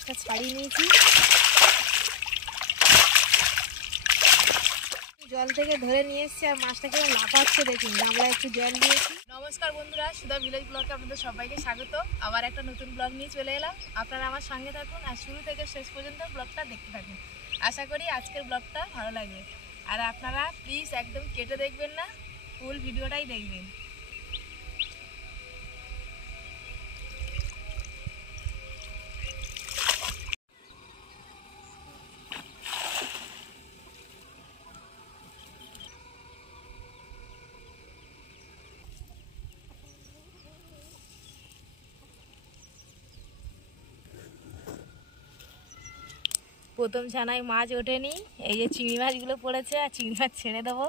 মাছটা ছাড়িয়ে নিয়েছি। জল থেকে ধরে নিয়ে এসেছি আর মাছটাকে লাফাচ্ছে দেখুন, আমরা একটু জল দিয়েছি। নমস্কার বন্ধুরা, সুধা ভিলেজ ব্লগে আপনাদের সবাইকে স্বাগত। আবার একটা নতুন ব্লগ নিয়ে চলে এলাম। আপনারা আমার সঙ্গে থাকুন আর শুরু থেকে শেষ পর্যন্ত ব্লগটা দেখতে থাকুন। আশা করি আজকের ব্লগটা ভালো লাগবে। আর আপনারা প্লিজ একদম কেটে দেখবেন না, ফুল ভিডিওটাই দেখবেন। প্রথম ছানায় মাছ ওঠেনি, এই যে চিংড়ি মাছগুলো পড়েছে আর চিংড়ি মাছ ছেড়ে দেবো।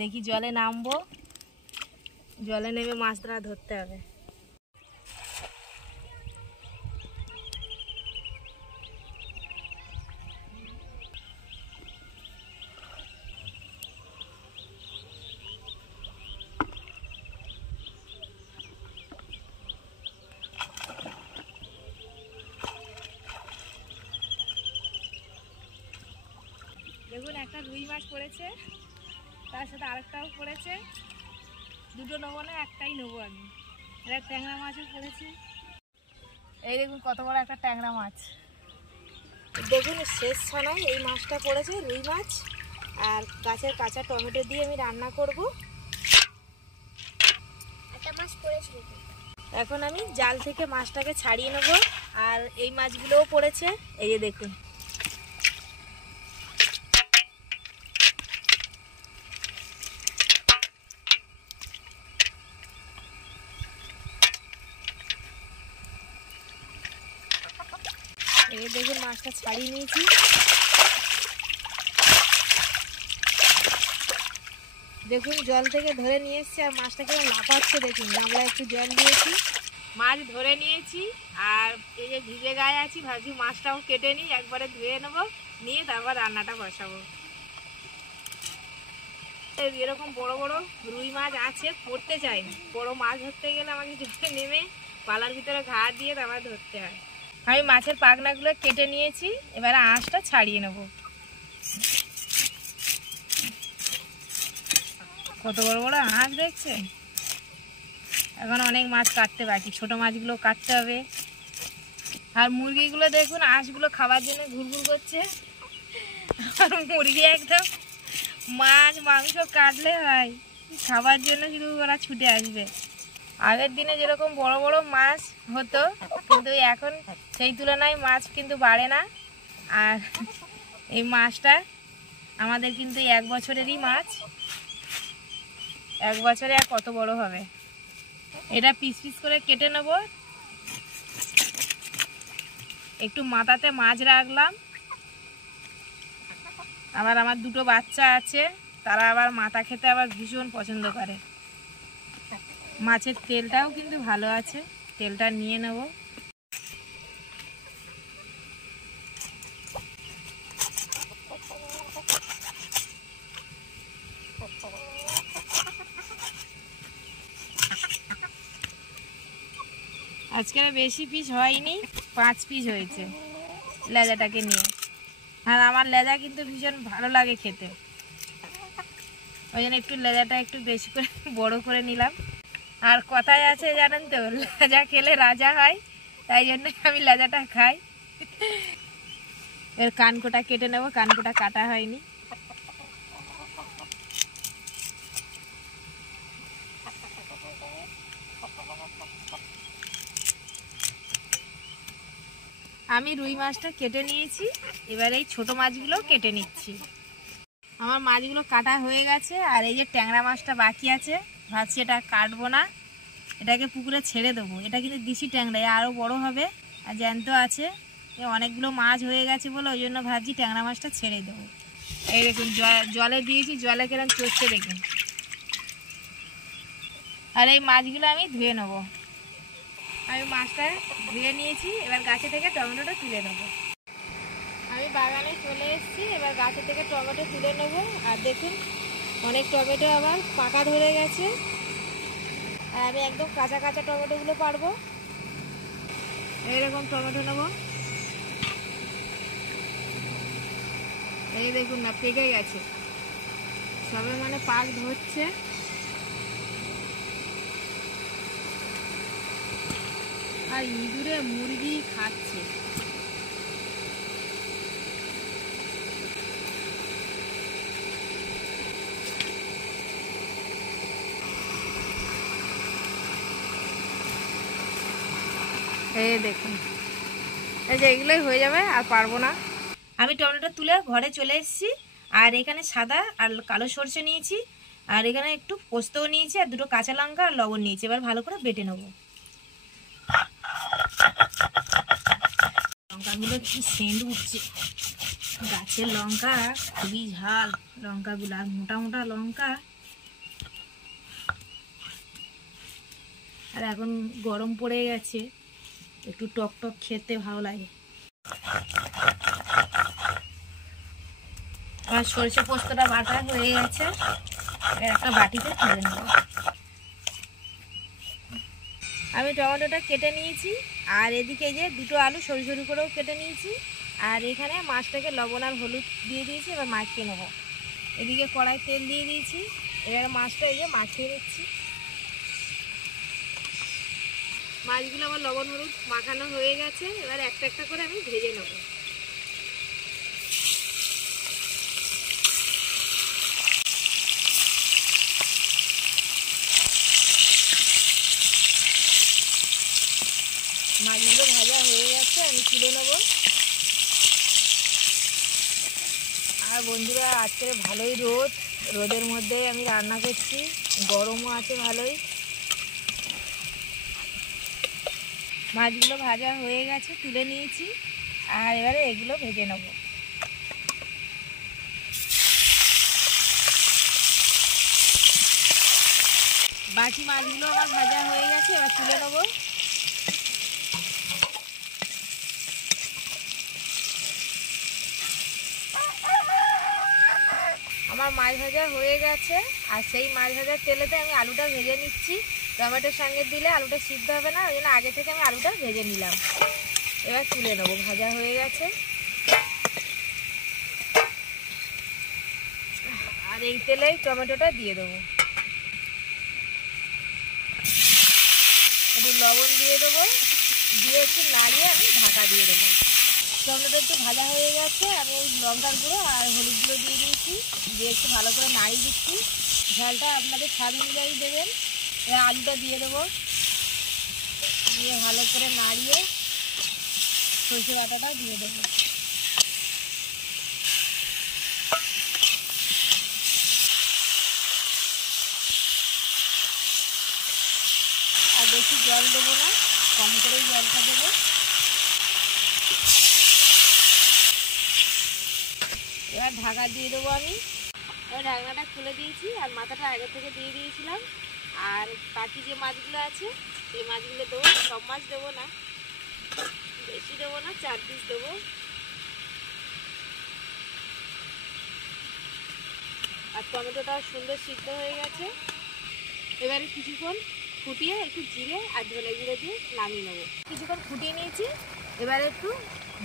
দেখি জলে নামবো, জলে নেমে মাছ ধরতে হবে। দেখুন একটা রুই মাছ পড়েছে, তার সাথে আরেকটাও পড়েছে। দুটো নেবো না, একটাই নেবো আমি। একটা ট্যাংরা মাছও পড়েছে। এই দেখুন কত বড় একটা ট্যাংরা মাছ। দেখুন শেষ ছানায় এই মাছটা পড়েছে, রুই মাছ। আর গাছের কাঁচা টমেটো দিয়ে আমি রান্না করব। একটা মাছ পড়েছে, এখন আমি জাল থেকে মাছটাকে ছাড়িয়ে নেব। আর এই মাছগুলোও পড়েছে, এই যে দেখুন। এই দেখুন মাছটা ছাড়িয়ে নিয়েছি। দেখুন জল থেকে ধরে নিয়ে এসেছি আর মাছটাকে লাফাচ্ছে দেখুন, আমরা একটু জল দিয়েছি। মাছ ধরে নিয়েছি আর এই যে ভিজে গায়ে আছি, ভাবছি মাছটাও কেটে নিই, একবারে ধুয়ে নেবো, নিয়ে তারপর রান্নাটা বসাবো। এরকম বড় বড় রুই মাছ আছে, পড়তে চাই না। বড় মাছ ধরতে গেলে আমাকে জলে নেমে পালার ভিতরে ঘা দিয়ে তারপর ধরতে হয়। আমি মাছের পাখনাগুলো কেটে নিয়েছি, এবারে আঁশটা ছাড়িয়ে নেব। কত বড় বড় আঁশ দেখছেন। এখন অনেক মাছ কাটতে বাকি, ছোট মাছগুলো কাটতে হবে। আর মুরগিগুলো দেখুন আঁশগুলো খাবার জন্য ঘুরঘুর করছে। আর মুরগি একদম মাছ মাংস কাটলে হয়, খাবার জন্য শুধু ওরা ছুটে আসবে। আগের দিনে যেরকম বড় বড় মাছ হতো, কিন্তু এখন সেই তুলনায় মাছ কিন্তু বাড়ে না। আর এই মাছটা আমাদের কিন্তু 1 বছরেরই মাছ। 1 বছরে আর কত বড় হবে। এটা পিস পিস করে কেটে নেব। একটু মাথাতে মাছ রাখলাম। আবার আমার দুটো বাচ্চা আছে, তারা আবার মাথা খেতে আবার ভীষণ পছন্দ করে। মাছের তেলটাও কিন্তু ভালো আছে, তেলটা নিয়ে নেব। আজকে বেশি পিস হয়নি, 5 পিস হয়েছে লেজাটাকে নিয়ে। আর আমার লেজা কিন্তু ভীষণ ভালো লাগে খেতে, ওই জন্য একটু লেজাটা একটু বেশি করে বড় করে নিলাম। আর কথায় আছে জানেন তো, লেজা খেলে রাজা হয়, তাই জন্য আমি লেজাটা খাই। এর কানকোটা কেটে নেব, কানকোটা কাটা হয়নি। আমি রুই মাছটা কেটে নিয়েছি, এবার এই ছোট মাছগুলো কেটে নিচ্ছি। আমার মাছগুলো কাটা হয়ে গেছে। আর এই যে ট্যাংরা মাছটা বাকি আছে, ভাবছি এটা কাটবো না, এটাকে পুকুরে ছেড়ে দেবো। এটা কিন্তু দেশি ট্যাংরা, আরও বড় হবে। আর জ্যান্ত আছে, অনেকগুলো মাছ হয়ে গেছে বলে ওই জন্য ভাবছি ট্যাংরা মাছটা ছেড়ে দেবো। এই দেখুন জলে দিয়েছি, জলে কেরম চড়ছে দেখুন। আর এই মাছগুলো আমি ধুয়ে নেবো। আমি মাছটা ধুয়ে নিয়েছি, এবার গাছে থেকে টমেটোটা তুলে নেবো। আমি বাগানে চলে এসেছি, এবার গাছে থেকে টমেটো তুলে নেব। আর দেখুন অনেক টমেটো আবার পাকা ধরে গেছে। আর আমি একদম কাঁচা কাঁচা টমেটোগুলো পারবো। এইরকম টমেটো নেব। এই দেখুন না, পেকে গেছে সবে, মানে পাক ধরছে। আর ইঁদুরে মুরগি খাচ্ছে। এই দেখুন, এই যে এগুলোই হয়ে যাবে, আর পারবো না। আমি টমেটো তুলে ঘরে চলে এসেছি। আর এখানে সাদা আর কালো সরষে নিয়েছি, আর এখানে একটু পোস্তও নিয়েছি, আর দুটো কাঁচা লঙ্কা আর লবণ নিয়েছি। এবার ভালো করে বেটে নেবো। লঙ্কাগুলো কি সেন্ট উঠছে, গাছের লঙ্কা খুবই ঝাল লঙ্কাগুলো, আর মোটা মোটা লঙ্কা। আর এখন গরম পড়ে গেছে, একটু টক টক খেতে ভালো লাগে। আমার সরষে পোস্তটা বাটা হয়ে গেছে, একটা বাটিতে তুলে নেব। আমি টমেটোটা কেটে নিয়েছি, আর এদিকে যে দুটো আলু সরু সরু করেও কেটে নিয়েছি। আর এখানে মাছটাকে লবণ আর হলুদ দিয়ে দিয়েছি, এবার মাখিয়ে নেব। এদিকে কড়াই তেল দিয়ে দিয়েছি, এবার মাছটা এই যে মাখিয়ে নিচ্ছি। মাছগুলো আমার লবণ হলুদ মাখানো হয়ে গেছে, এবার একটা একটা করে আমি ভেজে নেব। মাছগুলো ভাজা হয়ে গেছে, আমি তুলে নেব। আর বন্ধুরা, আজকে ভালোই রোদ, রোদের মধ্যে আমি রান্না করছি, গরমও আছে ভালোই। মাছগুলো ভাজা হয়ে গেছে, তুলে নিয়েছি। আর এবারে এগুলো ভেজে নেব। বাকি মাছগুলো আমার ভাজা হয়ে গেছে, এবার তুলে নেব। আমার মাছ ভাজা হয়ে গেছে, আর সেই মাছ ভাজার তেলেতে আমি আলুটা ভেজে নিচ্ছি। টমেটোর সঙ্গে দিলে আলুটা সিদ্ধ হবে না, ওই জন্য আগে থেকে আমি আলুটা ভেজে নিলাম। এবার তুলে নেবো, ভাজা হয়ে গেছে। আর এই তেলেই টমেটোটা দিয়ে দেবো, একটু লবণ দিয়ে দেবো, দিয়ে একটু নাড়িয়ে আমি ঢাকা দিয়ে দেবো। টমেটো একটু ভাজা হয়ে গেছে, আমি ওই লঙ্কার গুঁড়ো আর হলুদ গুঁড়ো দিয়ে দিয়েছি, দিয়ে একটু ভালো করে নাড়িয়ে দিচ্ছি। ঝালটা আপনাদের স্বাদ অনুযায়ী দেবেন। এবার আলুটা দিয়ে দেবো, দিয়ে ভালো করে নাড়িয়ে সরষে বাটাটাও দিয়ে দেবো। আর বেশি জল দেবো না, কম করেই জলটা দেবো। এবার ঢাকা দিয়ে দেবো আমি। এবার ঢাকনাটা খুলে দিয়েছি, আর মাথাটা আগে থেকে দিয়ে দিয়েছিলাম। আর বাকি যে মাছগুলো আছে সেই মাছগুলো দেবো, সব মাছ দেবো না, বেশি দেবো না, 4 পিস দেবো। আর টমেটোটা সুন্দর সিদ্ধ হয়ে গেছে। এবারে কিছুক্ষণ ফুটিয়ে একটু জিরে আর ধনে গুঁড়ো দিয়ে নামিয়ে নেবো। কিছুক্ষণ ফুটিয়ে নিয়েছি, এবারে একটু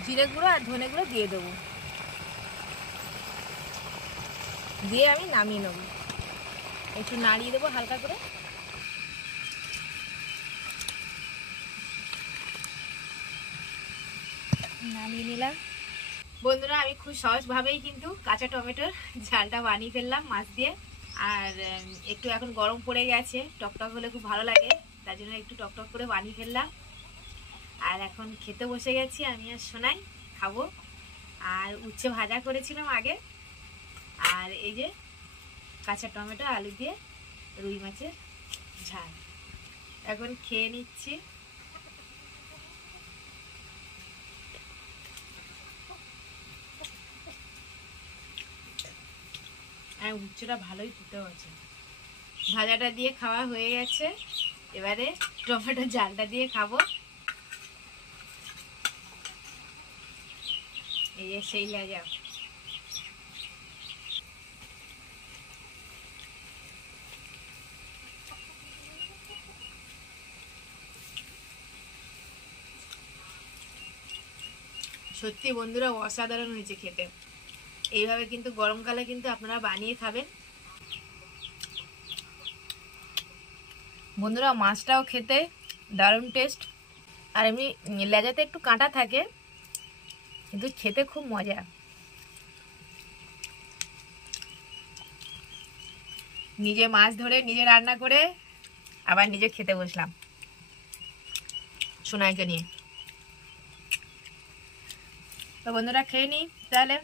জিরে গুঁড়ো আর ধনে গুঁড়ো দিয়ে দেবো, দিয়ে আমি নামিয়ে নেবো। একটু নাড়িয়ে দেবো হালকা করে। নামিয়ে নিলাম। বন্ধুরা, আমি খুব সহজভাবেই কিন্তু কাঁচা টমেটোর ঝালটা বানিয়ে ফেললাম মাছ দিয়ে। আর একটু এখন গরম পড়ে গেছে, টকটক হলে খুব ভালো লাগে, তার জন্য একটু টকটক করে বানিয়ে ফেললাম। আর এখন খেতে বসে গেছি আমি আর সোনাই, খাবো। আর উচ্ছে ভাজা করেছিলাম আগে, আর এই যে কাঁচা টমেটো আলু দিয়ে রুই মাছের ঝাল। এখন খেয়ে নিচ্ছি। আর উচ্চটা ভালোই ফুটে হচ্ছে। ভাজাটা দিয়ে খাওয়া হয়ে গেছে, এবারে টমেটো ঝালটা দিয়ে খাবো। এই যে সেই লাজা। সত্যি বন্ধুরা, অসাধারণ হয়েছে খেতে। এইভাবে কিন্তু গরমকালে কিন্তু আপনারা বানিয়ে খাবেন বন্ধুরা। মাছটাও খেতে দারুণ টেস্ট, আর এমনি লেজাতে একটু কাঁটা থাকে কিন্তু খেতে খুব মজা। নিজে মাছ ধরে নিজে রান্না করে আবার নিজে খেতে বসলাম সোনাইকে নিয়ে। তো বন্ধুরা খেয়ে নিই তাহলে।